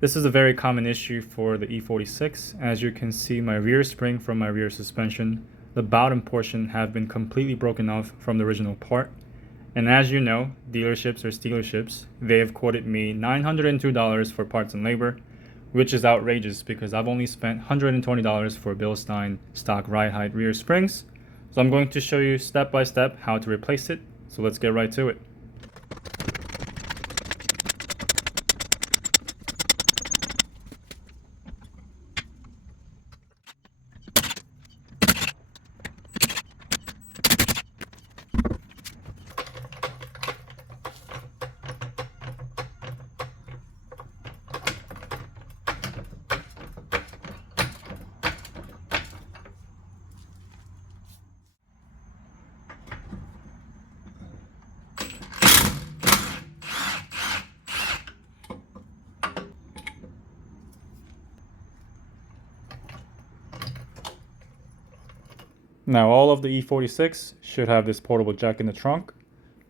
This is a very common issue for the E46. As you can see, my rear spring from my rear suspension, the bottom portion have been completely broken off from the original part. And as you know, dealerships or stealerships, they have quoted me $902 for parts and labor, which is outrageous because I've only spent $120 for Bilstein stock ride height rear springs. So I'm going to show you step by step how to replace it. So let's get right to it. Now all of the E46 should have this portable jack in the trunk.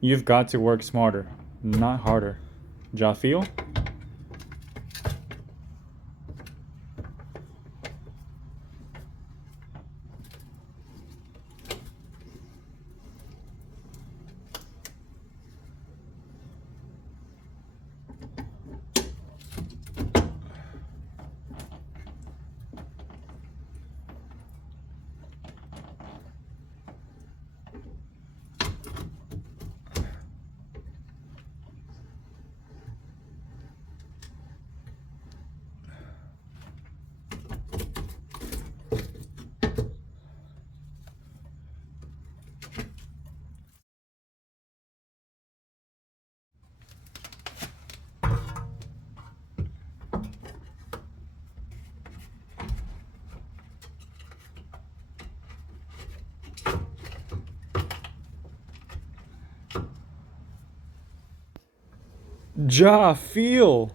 You've got to work smarter, not harder. Ja feel? Ja feel!